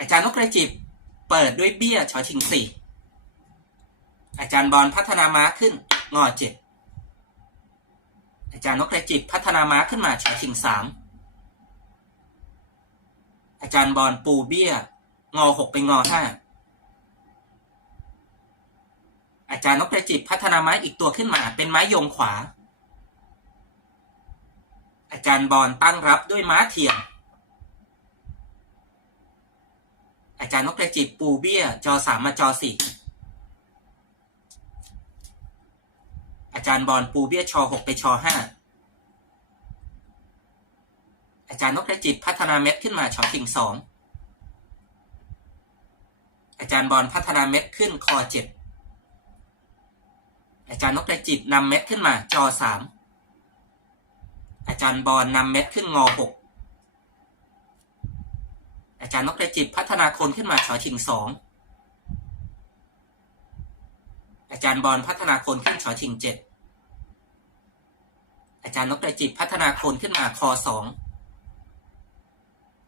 อาจารย์นกกระจิบเปิดด้วยเบี้ยชอชิงสี่อาจารย์บอลพัฒนาม้าขึ้นงอเจ็ดอาจารย์นกกระจิบพัฒนาม้าขึ้นมาชอชิงสามอาจารย์บอลปูเบี้ย งอหกไปงอห้าอาจารย์นกกระจิบพัฒนาไม้อีกตัวขึ้นมาเป็นไม้ยงขวา อาจารย์บอลตั้งรับด้วยม้าเทียม อาจารย์นกกระจิบปูเบี้ย จอสามมาจอสี่อาจารย์บอลปูเบี้ยชอหกไปชอห้าอาจารย์นกกระจิบพัฒนาเม็ดขึ้นมาชอชิงสองอาจารย์บอลพัฒนาเม็ดขึ้นคอเจ็ดอาจารย์นกกระจิบนำเม็ดขึ้นมาจอสามอาจารย์บอลนำเม็ดขึ้นงอหก อาจารย์นกกระจิบพัฒนาคนขึ้นมาชอชิงสองอาจารย์บอลพัฒนาคนขึ้นชอชิงเจ็ดอาจารย์นกกระจิบพัฒนาคนขึ้นมาคอสอง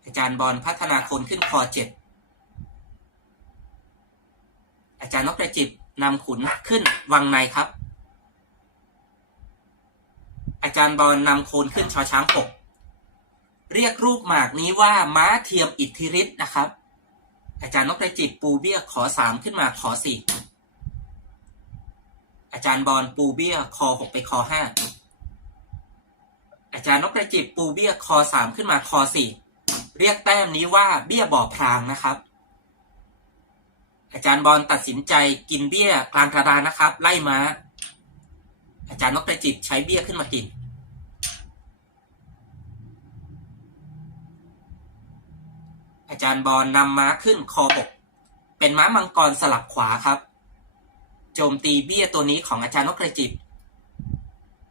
อาจารย์บอลพัฒนาคนขึ้นคอเจ็ดอาจารย์นกกระจิบนำขุนขึ้นวังในครับ อาจารย์บอลนำโคนขึ้นชอช้างหก เรียกรูปหมากนี้ว่าม้าเทียมอิทธิฤทธิ์นะครับ อาจารย์นกกระจิบปูเบี้ยขอสามขึ้นมาขอสี่อาจารย์บอลปูเบี้ยคอหกไปคอห้าอาจารย์นกกระจิบปูเบี้ยคอสามขึ้นมาคอสี่เรียกแต้มนี้ว่าเบี้ยบ่อพรางนะครับ อาจารย์บอลตัดสินใจกินเบี้ยกลางกระดานนะครับ ไล่ม้า อาจารย์นกกระจิบใช้เบี้ยขึ้นมากิน อาจารย์บอลนำม้าขึ้นคอหกเป็นม้ามังกรสลับขวาครับ โจมตีเบี้ยตัวนี้ของอาจารย์นกกระจิบ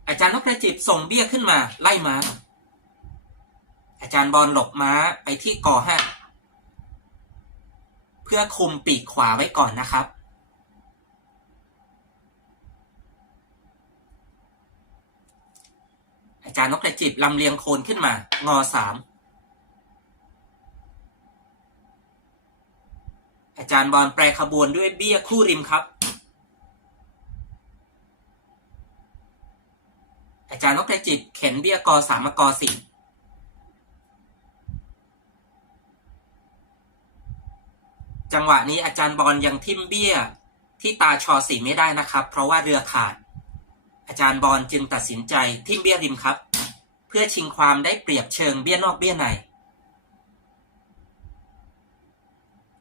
อาจารย์นกกระจิบส่งเบี้ยขึ้นมาไล่ม้า อาจารย์บอลหลบม้าไปที่กอห้าเพื่อคุมปีกขวาไว้ก่อนนะครับอาจารย์นกกระจิบลำเลียงโคนขึ้นมางอสาม อาจารย์บอลแปรขบวนด้วยเบี้ยคู่ริมครับ อาจารย์นกกระจิบเข็นเบี้ยกอสามกอสี่จังหวะนี้อาจารย์บอลยังทิมเบี้ยที่ตาชอสีไม่ได้นะครับ เพราะว่าเรือขาด อาจารย์บอลจึงตัดสินใจทิมเบี้ยริมครับ เพื่อชิงความได้เปรียบเชิงเบี้ยนอกเบี้ยใน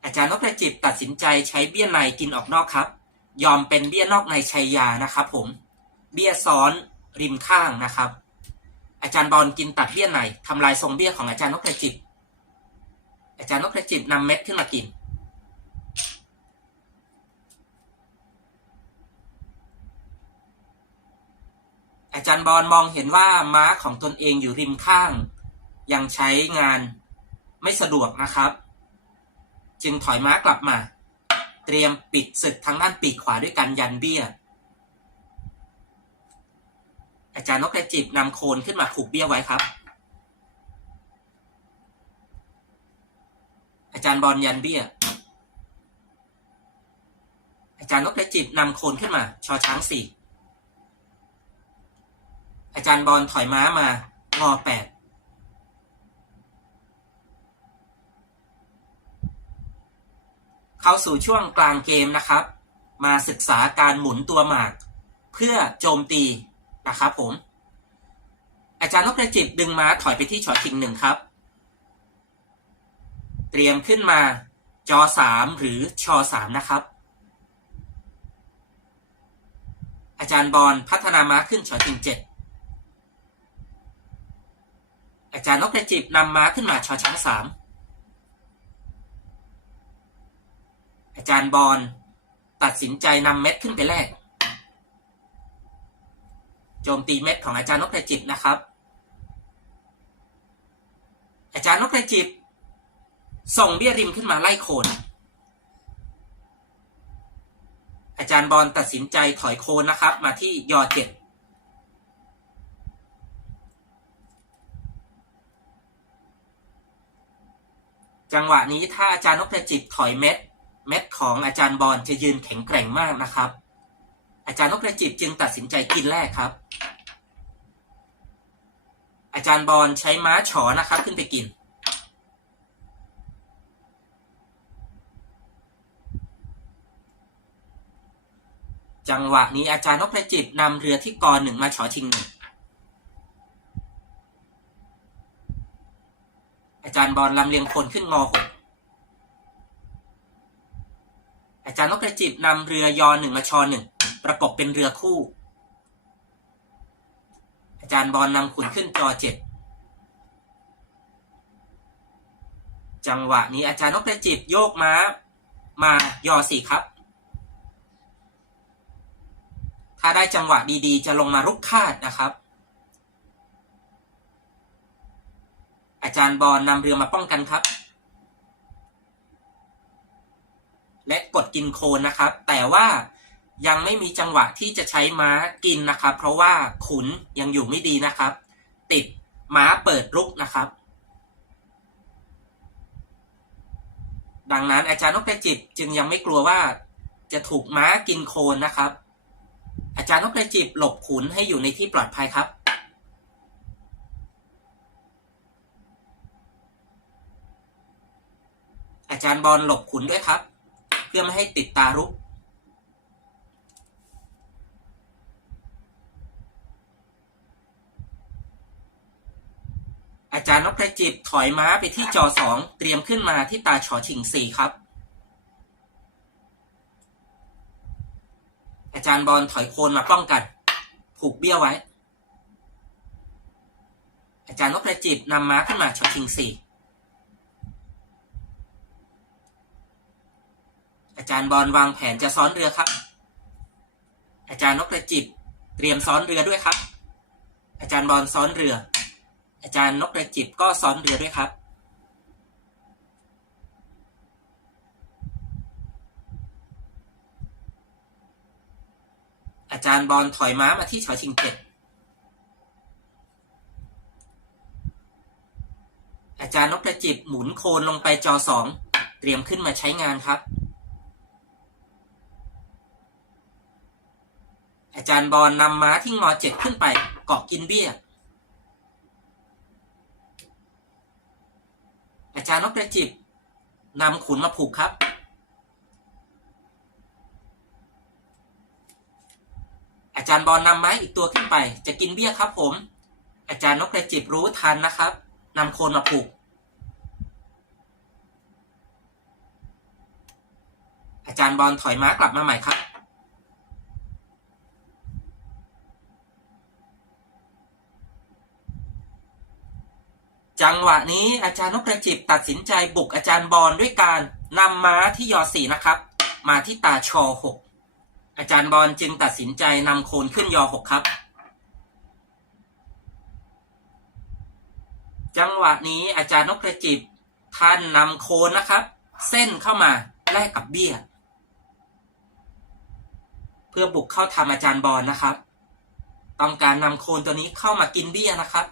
อาจารย์นพจิตตัดสินใจใช้เบี้ยในกินออกนอกครับ ยอมเป็นเบี้ยนอกในชัยยานะครับ ผม เบี้ยซ้อนริมข้างนะครับ อาจารย์บอลกินตัดเบี้ยในทำลายทรงเบี้ยของอาจารย์นพจิต อาจารย์นพจิตนำเม็ดขึ้นมากิน อาจารย์บอลมองเห็นว่าม้าของตนเองอยู่ริมข้าง ยังใช้งานไม่สะดวกนะครับ จึงถอยม้ากลับมา เตรียมปิดศึกทางด้านปีกขวาด้วยการยันเบี้ย อาจารย์นกกระจิบนำโคนขึ้นมาผูกเบี้ยไว้ครับ อาจารย์บอลยันเบี้ย อาจารย์นกกระจิบนำโคนขึ้นมา ชอช้างสี่อาจารย์บอลถอยม้ามางอแปด เข้าสู่ช่วงกลางเกมนะครับ มาศึกษาการหมุนตัวหมาก เพื่อโจมตีนะครับผม อาจารย์นกกระจิบดึงม้าถอยไปที่ชอชิงหนึ่งครับ เตรียมขึ้นมาจอสามหรือชอสามนะครับ อาจารย์บอลพัฒนาม้าขึ้นชอชิงเจ็ดอาจารย์นกกระจิบนำม้าขึ้นมาชอช้างสาม อาจารย์บอลตัดสินใจนำเม็ดขึ้นไปแลกโจมตีเม็ดของอาจารย์นกกรจิบนะครับ อาจารย์นกกรจิบส่งเบี้ยริมขึ้นมาไล่โคน อาจารย์บอลตัดสินใจถอยโคนนะครับ มาที่ยอเจ็ดจังหวะนี้ถ้าอาจารย์นพจิตถอยเม็ด เม็ดของอาจารย์บอลจะยืนแข็งแกร่งมากนะครับ อาจารย์นพจิตจึงตัดสินใจกินแรกครับ อาจารย์บอลใช้ม้าฉอนะครับ ขึ้นไปกิน จังหวะนี้อาจารย์นพจิตนำเรือที่กอหนึ่งมาฉอชิงหนึ่งอาจารย์บอลลำเลียงพลขึ้นงอหก อาจารย์นกกระจิบนำเรือยอหนึ่งมาชอหนึ่งประกบเป็นเรือคู่ อาจารย์บอลนำขุนขึ้นจอเจ็ดจังหวะนี้อาจารย์นกกระจิบโยกม้ามายอสี่ครับ ถ้าได้จังหวะดีๆ จะลงมารุกคาดนะครับ อาจารย์บอลนำเรือมาป้องกันครับ และกดกินโคนนะครับ แต่ว่ายังไม่มีจังหวะที่จะใช้ม้ากินนะครับ เพราะว่าขุนยังอยู่ไม่ดีนะครับ ติดม้าเปิดรุกนะครับ ดังนั้นอาจารย์นกกระจิบจึงยังไม่กลัวว่าจะถูกม้ากินโคนนะครับ อาจารย์นกกระจิบหลบขุนให้อยู่ในที่ปลอดภัยครับอาจารย์บอลหลบขุนด้วยครับ เพื่อไม่ให้ติดตารุกอาจารย์นพกระจิบถอยม้าไปที่จอสองเตรียมขึ้นมาที่ตาฉอชิงสี่ครับ อาจารย์บอลถอยโคนมาป้องกัน ผูกเบี้ยวไว้ อาจารย์นพกระจิบนำม้าขึ้นมาฉอชิงสี่ อาจารย์บอลวางแผนจะซ้อนเรือครับ อาจารย์นกกระจิบเตรียมซ้อนเรือด้วยครับ อาจารย์บอลซ้อนเรือ อาจารย์นกกระจิบก็ซ้อนเรือด้วยครับ อาจารย์บอลถอยม้ามาที่ชอชิงเจ็ดอาจารย์นกกระจิบหมุนโคนลงไปจอสองเตรียมขึ้นมาใช้งานครับ อาจารย์บอลนำม้าที่งอเจ็ดขึ้นไปเกาะกินเบี้ย อาจารย์นกกระจิบนำขุนมาผูกครับ อาจารย์บอลนำไม้อีกตัวขึ้นไป จะกินเบี้ยครับผม อาจารย์นกกระจิบรู้ทันนะครับนำโคนมาผูก อาจารย์บอลถอยม้ากลับมาใหม่ครับ จังหวะนี้อาจารย์นกกระจิบตัดสินใจบุกอาจารย์บอลด้วยการนำม้าที่ยอสี่นะครับ มาที่ตาชอหกอาจารย์บอลจึงตัดสินใจนำโคนขึ้นยอหกครับ จังหวะนี้อาจารย์นกกระจิบท่านนำโคนนะครับ เส้นเข้ามาแลกกับเบี้ย เพื่อบุกเข้าทำอาจารย์บอลนะครับ ต้องการนำโคนตัวนี้เข้ามากินเบี้ยนะครับ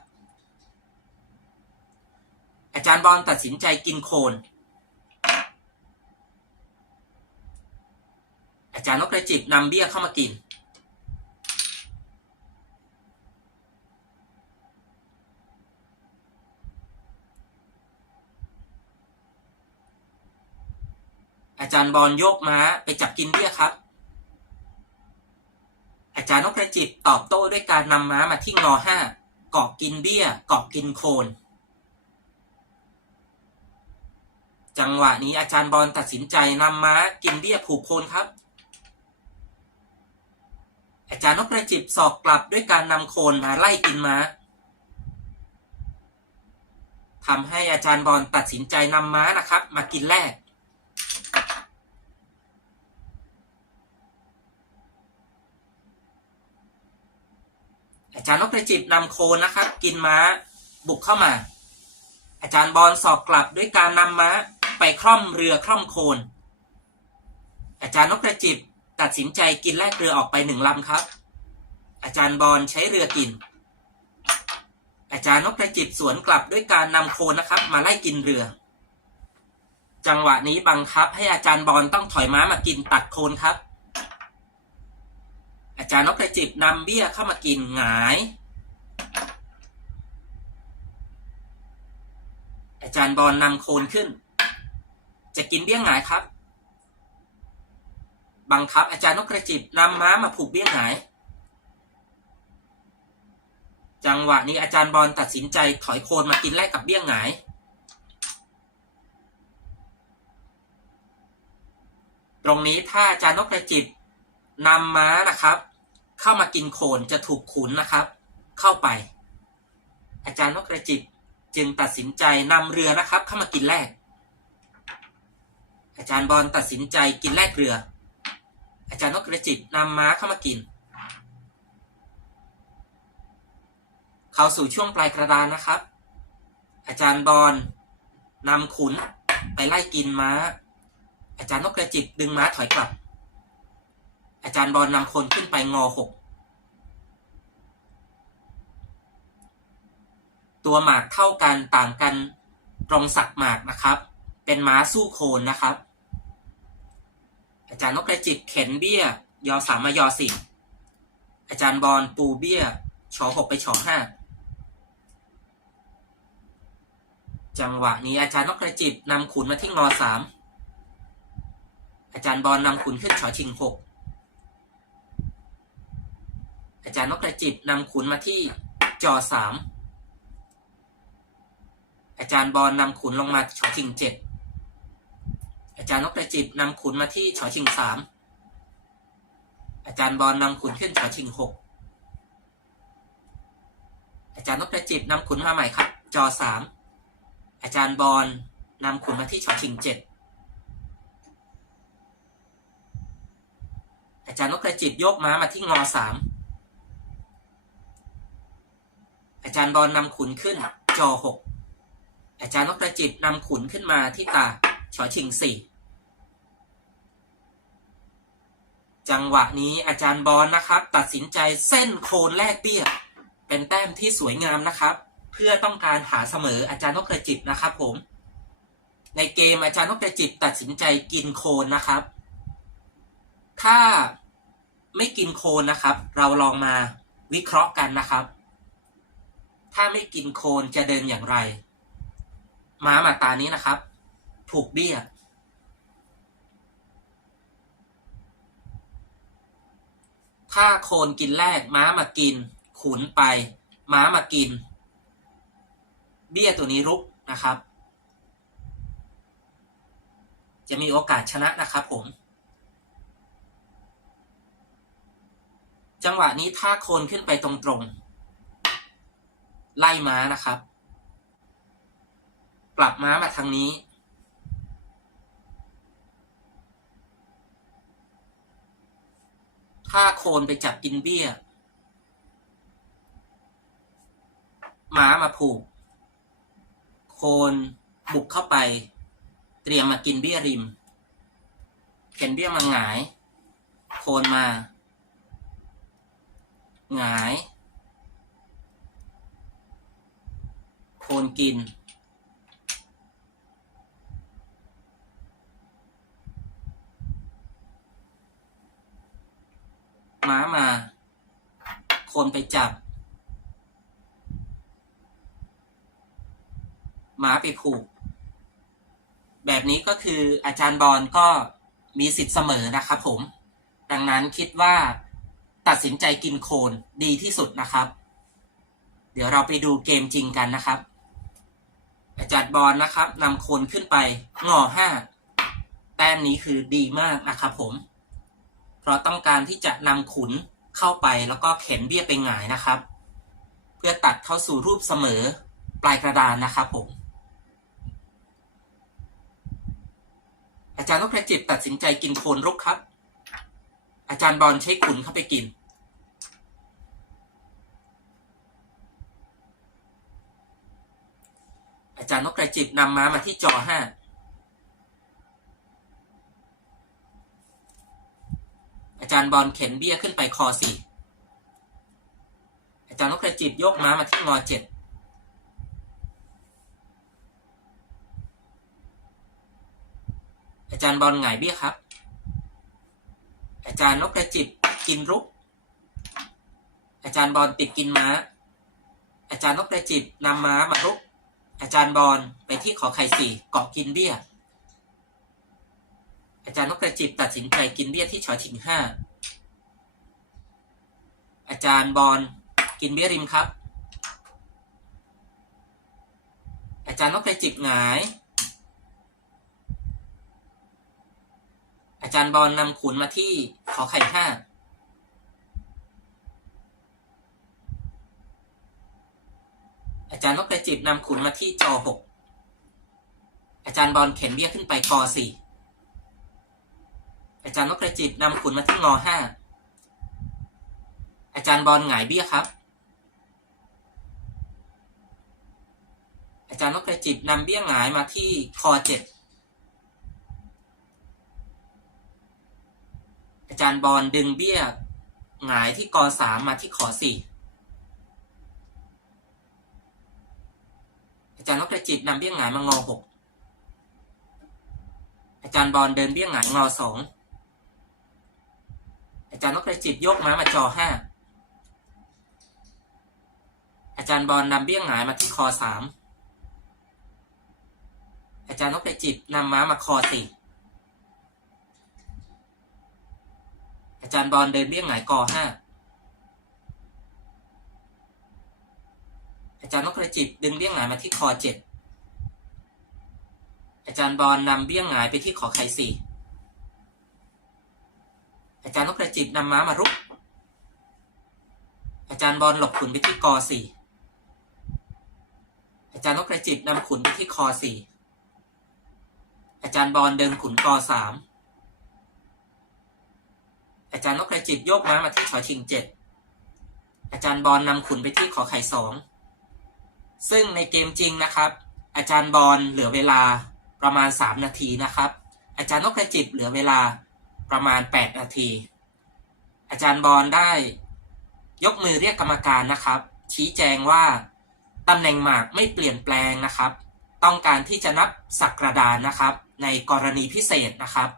อาจารย์บอลตัดสินใจกินโคน อาจารย์นกกระจิบนำเบี้ยเข้ามากิน อาจารย์บอลโยกม้าไปจับกินเบี้ยครับ อาจารย์นกกระจิบตอบโต้ด้วยการนำม้ามาที่งอห้าเกาะกินเบี้ยเกาะกินโคน จังหวะนี้อาจารย์บอลตัดสินใจนำม้ากินเบี้ยผูกโคนครับ อาจารย์นกกระจิบสอกกลับด้วยการนำโคนมาไล่กินม้าทำให้อาจารย์บอลตัดสินใจนำม้านะครับ มากินแรก อาจารย์นกกระจิบนำโคนนะครับ กินม้าบุกเข้ามา อาจารย์บอลสอบกลับด้วยการนำม้า ไปคล่อมเรือคล่อมโคนอาจารย์นกกระจิบตัดสินใจกินแลกเรือออกไปหนึ่งลำครับ อาจารย์บอลใช้เรือกิน อาจารย์นกกระจิบสวนกลับด้วยการนำโคนนะครับ มาไล่กินเรือ จังหวะนี้บังคับ ให้อาจารย์บอลต้องถอยม้ามากินตัดโคนครับ อาจารย์นกกระจิบนำเบี้ยเข้ามากินหงายอาจารย์บอลนำโคนขึ้น จะกินเบี้ยหงายครับ บังคับอาจารย์นกกระจิบนำม้ามาผูกเบี้ยหงาย จังหวะนี้อาจารย์บอลตัดสินใจถอยโคนมากินแลกกับเบี้ยหงาย ตรงนี้ถ้าอาจารย์นกกระจิบนำม้านะครับ เข้ามากินโคนจะถูกขุนนะครับ เข้าไป อาจารย์นกกระจิบจึงตัดสินใจนำเรือนะครับ เข้ามากินแลก อาจารย์บอลตัดสินใจกินแลกเรือ อาจารย์นกกระจิบนำม้าเข้ามากิน เข้าสู่ช่วงปลายกระดานนะครับ อาจารย์บอลนำขุนไปไล่กินม้า อาจารย์นกกระจิบดึงม้าถอยกลับ อาจารย์บอลนำคนขึ้นไปงอหก ตัวหมากเท่ากันต่างกันตรงสักหมากนะครับ เป็นม้าสู้โคนนะครับ อาจารย์นกกระจิบเข็นเบี้ย ยอสามมายอสี่อาจารย์บอลปูเบี้ยชอหกไปชอห้าจังหวะนี้อาจารย์นกกระจิบนำขุนมาที่งอสามอาจารย์บอลนำขุนขึ้นชอชิงหกอาจารย์นกกระจิบนำขุนมาที่จอสามอาจารย์บอลนำขุนลงมาชอชิงเจ็ด อาจารย์นกกระจิบนำขุนมาที่ชอชิงสามอาจารย์บอลนำขุนขึ้นชอชิงหกอาจารย์นกกระจิบนำขุนมาใหม่ครับ จอสามอาจารย์บอลนำขุนมาที่ชอชิงเจ็ดอาจารย์นกกระจิบยกม้ามาที่งอสามอาจารย์บอลนำขุนขึ้น จอหกอาจารย์นกกระจิบนำขุนขึ้นมาที่ตาชอชิงสี่ จังหวะนี้อาจารย์บอลนะครับ ตัดสินใจเส้นโคนแลกเบี้ย เป็นแต้มที่สวยงามนะครับ เพื่อต้องการหาเสมออาจารย์นกกระจิบนะครับ ผม ในเกมอาจารย์นกกระจิบตัดสินใจกินโคนนะครับ ถ้าไม่กินโคนนะครับ เราลองมาวิเคราะห์กันนะครับ ถ้าไม่กินโคนจะเดินอย่างไร ม้ามาตานี้นะครับผูกเบี้ย ถ้าโคนกินแรกม้ามากิน ขุนไป ม้ามากิน เบี้ยตัวนี้รุกนะครับ จะมีโอกาสชนะนะครับผม จังหวะนี้ถ้าโคนขึ้นไปตรงๆ ไล่ม้านะครับกลับม้ามาทางนี้ ถ้าโคนไปจับกินเบี้ย หมามาผูก โคนบุกเข้าไป เตรียมมากินเบี้ยริมเข็นเบี้ยมาหงาย โคนมาหงาย โคนกิน ม้ามาโคนไปจับ ม้าไปผูก แบบนี้ก็คืออาจารย์บอลก็มีสิทธิ์เสมอนะครับผม ดังนั้นคิดว่าตัดสินใจกินโคนดีที่สุดนะครับ เดี๋ยวเราไปดูเกมจริงกันนะครับ อาจารย์บอลนะครับนำโคนขึ้นไปงอห้าแต้มนี้คือดีมากนะครับผม เพราะต้องการที่จะนำขุนเข้าไปแล้วก็เข็นเบี้ยไปหงายนะครับ เพื่อตัดเข้าสู่รูปเสมอปลายกระดานนะครับผม อาจารย์นกกระจิบตัดสินใจกินโคนรุกครับ อาจารย์บอลใช้ขุนเข้าไปกินอาจารย์นกกระจิบนำม้ามาที่จอห้า อาจารย์บอลเข็นเบี้ยขึ้นไปคอสี่อาจารย์นกกระจิบยกม้ามาที่งอเจ็ดอาจารย์บอลหงายเบี้ยครับ อาจารย์นกกระจิบกินรุก อาจารย์บอลติดกินม้า อาจารย์นกกระจิบนำม้ามารุก อาจารย์บอลไปที่ขอไข่สี่เกาะกินเบี้ย อาจารย์นกกระจิบตัดสินใจกินเบี้ยที่ชอชิงห้า อาจารย์บอลกินเบี้ยริมครับ อาจารย์นกกระจิบหงาย อาจารย์บอลนำขุนมาที่ขอไข่ห้าอาจารย์นกกระจิบนำขุนมาที่จอหกอาจารย์บอลเข็นเบี้ยขึ้นไปกอสี่ อาจารย์นกกระจิบนำขุนมาที่งอห้าอาจารย์บอลหงายเบี้ยครับ อาจารย์นกกระจิบนำเบี้ยหงายมาที่คอเจ็ดอาจารย์บอลดึงเบี้ยหงายที่กอสามมาที่ขอสี่อาจารย์นกกระจิบนำเบี้ยหงายมางอหกอาจารย์บอลเดินเบี้ยหงายงอสอง อาจารย์นกกระจิบยกม้ามาจอห้าอาจารย์บอลนำเบี้ยงหงายมาที่คอสามอาจารย์นกกระจิบนำม้ามาคอสี่อาจารย์บอลเดินเบี้ยงหงายกอห้าอาจารย์นกกระจิบดึงเบี้ยงหงายมาที่คอเจ็ดอาจารย์บอลนำเบี้ยงหงายไปที่ขอไข่สี่ อาจารย์นกกระจิบนำม้ามารุก อาจารย์บอลหลบขุนไปที่กอสี่อาจารย์นกกระจิบนำขุนไปที่คอสี่อาจารย์บอลเดินขุนกอสามอาจารย์นกกระจิบโยกม้ามาที่ชอชิงเจ็ดอาจารย์บอลนำขุนไปที่ขอไข่สองซึ่งในเกมจริงนะครับ อาจารย์บอลเหลือเวลาประมาณสามนาทีนะครับ อาจารย์นกกระจิบเหลือเวลา ประมาณแปดนาที อาจารย์บอลได้ยกมือเรียกกรรมการนะครับ ชี้แจงว่าตำแหน่งหมากไม่เปลี่ยนแปลงนะครับ ต้องการที่จะนับสักกระดานนะครับ ในกรณีพิเศษนะครับ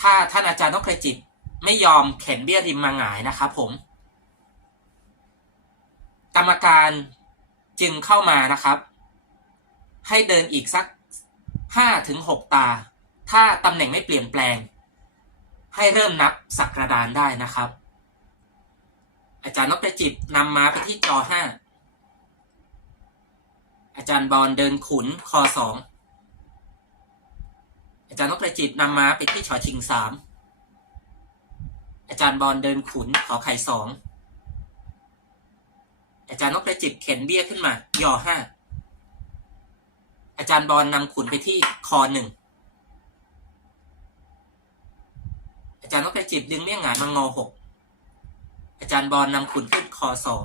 ถ้าท่านอาจารย์นกกระจิบไม่ยอมเข็นเบี้ยริมมาหงายนะครับผม กรรมการจึงเข้ามานะครับ ให้เดินอีกสักห้าถึงหกตา ถ้าตำแหน่งไม่เปลี่ยนแปลง ให้เริ่มนับสักกระดานได้นะครับ อาจารย์นกกระจิบนำมาไปที่จอห้าอาจารย์บอลเดินขุนคอสองอาจารย์นกกระจิบนำม้าไปที่ชอชิงสามอาจารย์บอลเดินขุนขอไข่สองอาจารย์นกกระจิบเข็นเบี้ยขึ้นมายอห้าอาจารย์บอลนำขุนไปที่คอหนึ่ง อา จารย์นกกระจิบดึงเลี่ยงหงายมางอหกอาจารย์บอลนำขุนขึ้นคอสอง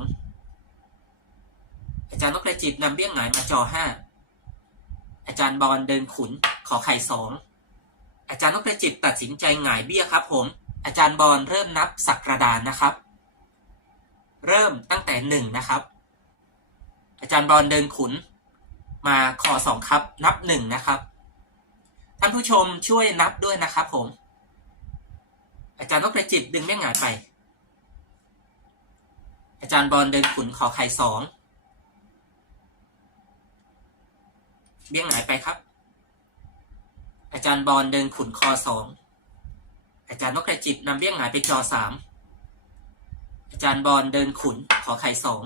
อาจารย์นกกระจิบนำเบี้ยงหงายมาจอห้าอาจารย์บอลเดินขุนขอไข่สองอาจารย์นกกระจิบตัดสินใจหงายเบี้ยครับ ผม อาจารย์บอลเริ่มนับสักกระดานนะครับ เริ่มตั้งแต่หนึ่งนะครับ อาจารย์บอลเดินขุน มาคอสองครับ นับหนึ่งนะครับท่านผู้ชมช่วยนับด้วยนะครับผม อาจารย์นกกระจิบดึงเบี้ยงหงายไป อาจารย์บอลเดินขุนขอไข่สองเบี้ยงหงายไปครับ อาจารย์บอลเดินขุนคอสอง อาจารย์นกกระจิบนำเบี้ยงหงายไปจอสาม อาจารย์บอลเดินขุนขอไข่สอง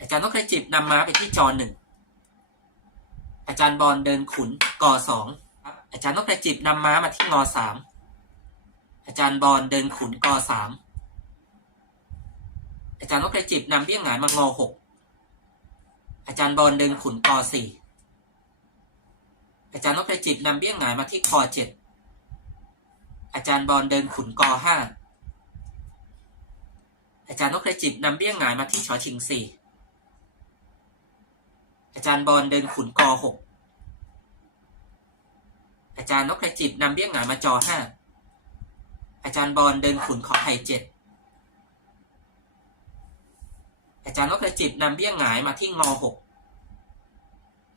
อาจารย์นกกระจิบนำม้าไปที่จอหนึ่ง อาจารย์บอลเดินขุนกอสอง อาจารย์นกกระจิบนำม้ามาที่งอสาม อาจารย์บอลเดินขุนกอสามอาจารย์นกกระจิบนำเบี้ยงหงายมางอหกอาจารย์บอลเดินขุนกอสี่อาจารย์นกกระจิบนำเบี้ยงหงายมาที่คอเจ็ดอาจารย์บอลเดินขุนกอห้าอาจารย์นกกระจิบนำเบี้ยงหงายมาที่ชอชิงสี่อาจารย์บอลเดินขุนกอหกอาจารย์นกกระจิบนำเบี้ยงหงายมาจอห้า อาจารย์บอลเดินขุนขอไข่เจ็ดอาจารย์นกกระจิบนำเบี้ยงหงายมาที่งอหก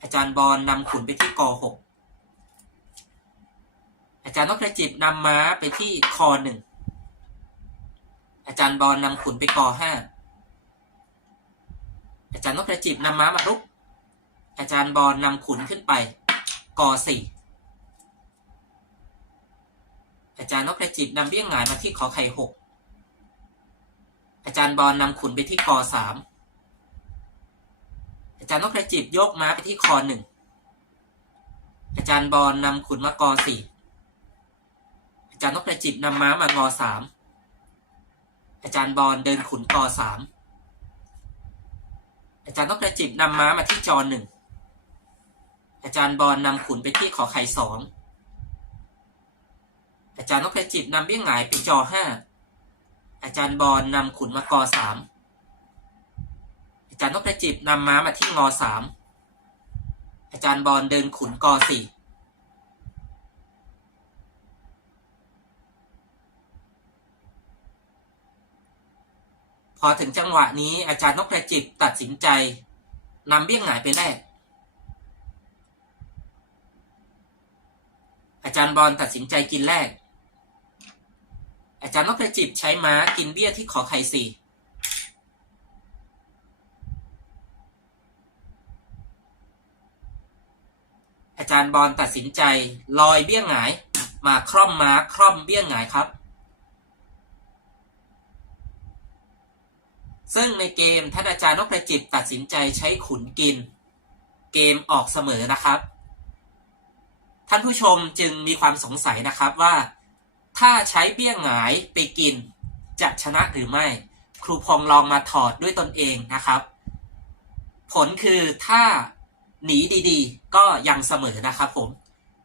อาจารย์บอลนำขุนไปที่กอหกอาจารย์นกกระจิบนำม้าไปที่คอหนึ่ง อาจารย์บอลนำขุนไปกอห้า อาจารย์นกกระจิบนำม้ามารุก อาจารย์บอลนำขุนขึ้นไปกอสี่ อาจารย์นกกระจิบนำเบี้ยงหงายมาที่ขอไข่หกอาจารย์บอลนำขุนไปที่กอสามอาจารย์นกกระจิบยกม้าไปที่คอหนึ่งอาจารย์บอลนำขุนมากอสี่อาจารย์นกกระจิบนำม้ามางอสามอาจารย์บอลเดินขุนกอสามอาจารย์นกกระจิบนำม้ามาที่จอหนึ่งอาจารย์บอลนำขุนไปที่ขอไข่สอง อาจารย์นกกระจิบนำเบี้ยงหงายไปจอห้าอาจารย์บอลนำขุนมากอสามอาจารย์นกกระจิบนำม้ามาที่งอสามอาจารย์บอลเดินขุนกอสี่พอถึงจังหวะนี้อาจารย์นกกระจิบตัดสินใจนำเบี้ยงหงายไปแลกอาจารย์บอลตัดสินใจกินแรก อาจารย์นกกระจิบใช้ม้ากินเบี้ยที่ขอไข่สี่อาจารย์บอลตัดสินใจลอยเบี้ยงหงายมาคร่อมม้าคร่อมเบี้ยงหงายครับ ซึ่งในเกมท่านอาจารย์นกกระจิบตัดสินใจใช้ขุนกิน เกมออกเสมอนะครับ ท่านผู้ชมจึงมีความสงสัยนะครับว่า ถ้าใช้เบี้ยงหงายไปกิน จะชนะหรือไม่ ครูพงลองมาถอดด้วยตนเองนะครับ ผลคือถ้าหนีดีๆ ก็ยังเสมอนะครับผม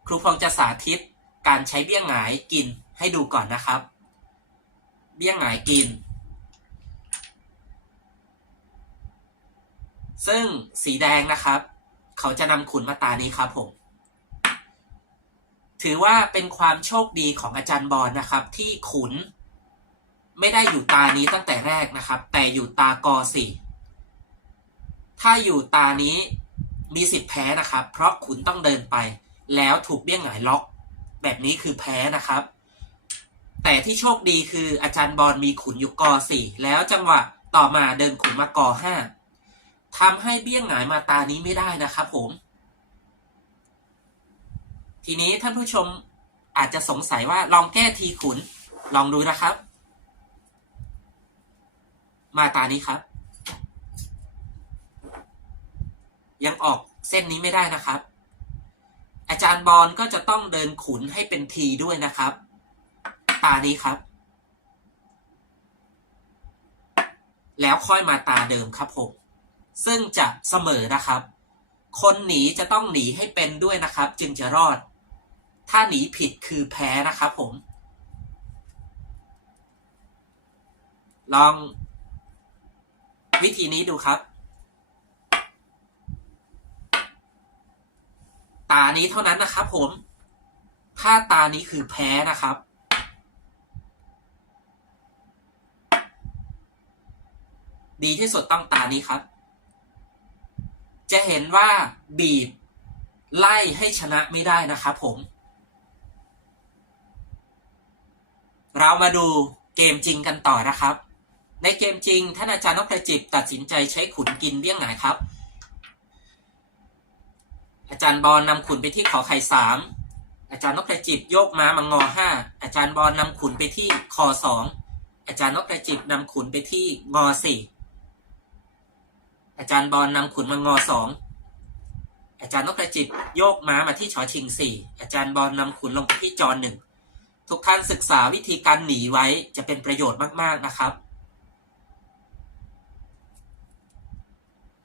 ครูพงจะสาธิตการใช้เบี้ยงหงายกินให้ดูก่อนนะครับ เบี้ยงหงายกิน ซึ่งสีแดงนะครับ เขาจะนำขุนมาตานี้ครับผม ถือว่าเป็นความโชคดีของอาจารย์บอลนะครับ ที่ขุน ไม่ได้อยู่ตานี้ตั้งแต่แรกนะครับ แต่อยู่ตากอสี่ถ้าอยู่ตานี้มีสิทธิ์แพ้นะครับ เพราะขุนต้องเดินไป แล้วถูกเบี้ยงหงายล็อก แบบนี้คือแพ้นะครับ แต่ที่โชคดีคืออาจารย์บอลมีขุนอยู่กอสี่แล้วจังหวะต่อมาเดินขุนมากอห้าทำให้เบี้ยงหงายมาตานี้ไม่ได้นะครับผม ทีนี้ท่านผู้ชมอาจจะสงสัยว่าลองแก้ทีขุน ลองดูนะครับ มาตานี้ครับ ยังออกเส้นนี้ไม่ได้นะครับ อาจารย์บอลก็จะต้องเดินขุนให้เป็นทีด้วยนะครับ ตานี้ครับ แล้วค่อยมาตาเดิมครับผมซึ่งจะเสมอนะครับ คนหนีจะต้องหนีให้เป็นด้วยนะครับ จึงจะรอด ถ้าหนีผิดคือแพ้นะครับผม ลองวิธีนี้ดูครับ ตานี้เท่านั้นนะครับผม ถ้าตานี้คือแพ้นะครับดีที่สุดต้องตานี้ครับ จะเห็นว่าบีบ ไล่ให้ชนะไม่ได้นะครับผม เรามาดูเกมจริงกันต่อนะครับ ในเกมจริงท่านอาจารย์นกกระจิบตัดสินใจใช้ขุนกินเบี้ยงหงายครับ อาจารย์บอลนำขุนไปที่ขอไข่สามอาจารย์นกกระจิบโยกม้ามางอห้าอาจารย์บอลนำขุนไปที่คอสองอาจารย์นกกระจิบนำขุนไปที่งอสี่อาจารย์บอลนำขุนมางอสองอาจารย์นกกระจิบโยกม้ามาที่ชอชิงสี่อาจารย์บอลนำขุนลงไปที่จอหนึ่ง ทุกท่านศึกษาวิธีการหนีไว้จะเป็นประโยชน์มาก ๆ นะครับ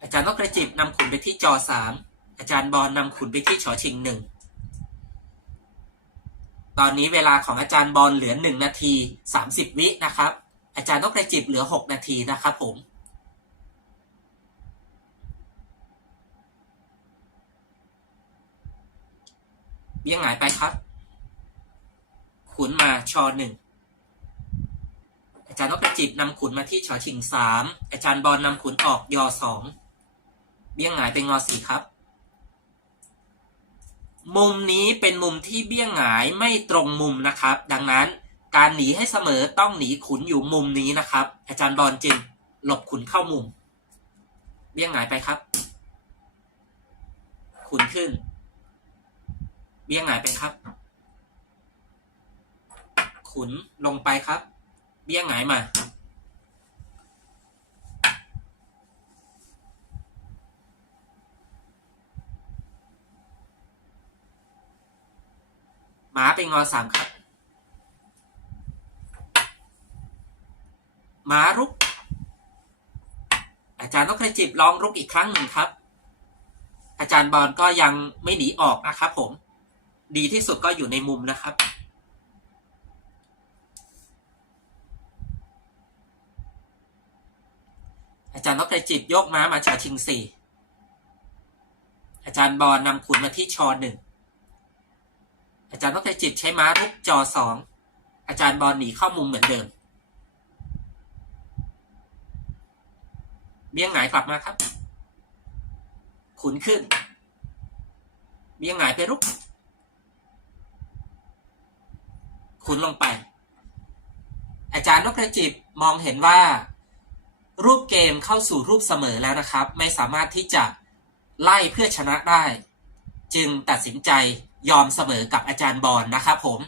อาจารย์นกกระจิบนำขุนไปที่จอสามอาจารย์บอลนำขุนไปที่ชอชิงหนึ่งตอนนี้เวลาของอาจารย์บอลเหลือหนึ่งนาทีสามสิบวินะครับ อาจารย์นกกระจิบเหลือหกนาทีนะครับผมเบี้ยงหงายไปครับ ขุนมาชอหนึ่งอาจารย์นกกระจิบนำขุนมาที่ชอชิงสามอาจารย์บอลนำขุนออกยอสองเบี้ยงหงายเป็นงอสี่ครับ มุมนี้เป็นมุมที่เบี้ยงหงายไม่ตรงมุมนะครับ ดังนั้นการหนีให้เสมอต้องหนีขุนอยู่มุมนี้นะครับ อาจารย์บอลจึงหลบขุนเข้ามุม เบี้ยงหงายไปครับ ขุนขึ้น เบี้ยงหงายไปครับ ขุนลงไปครับ เบี้ยหงายมาหมาไปงอสามครับหมารุก อาจารย์นกกระจิบลองรุกอีกครั้งหนึ่งครับ อาจารย์บอลก็ยังไม่หนีออกนะครับผม ดีที่สุดก็อยู่ในมุมนะครับ อาจารย์นกกระจิบยกม้ามาชาชิงสี่อาจารย์บอลนำขุนมาที่ชอหนึ่งอาจารย์นกกระจิบใช้ม้ารุกจอสองอาจารย์บอลหนีเข้ามุมเหมือนเดิม เบี้ยงหงายกลับมาครับ ขุนขึ้น เบี้ยงหงายไปรุก ขุนลงไป อาจารย์นกกระจิบมองเห็นว่า รูปเกมเข้าสู่รูปเสมอแล้วนะครับ ไม่สามารถที่จะไล่เพื่อชนะได้ จึงตัดสินใจยอมเสมอกับอาจารย์บอลนะครับผม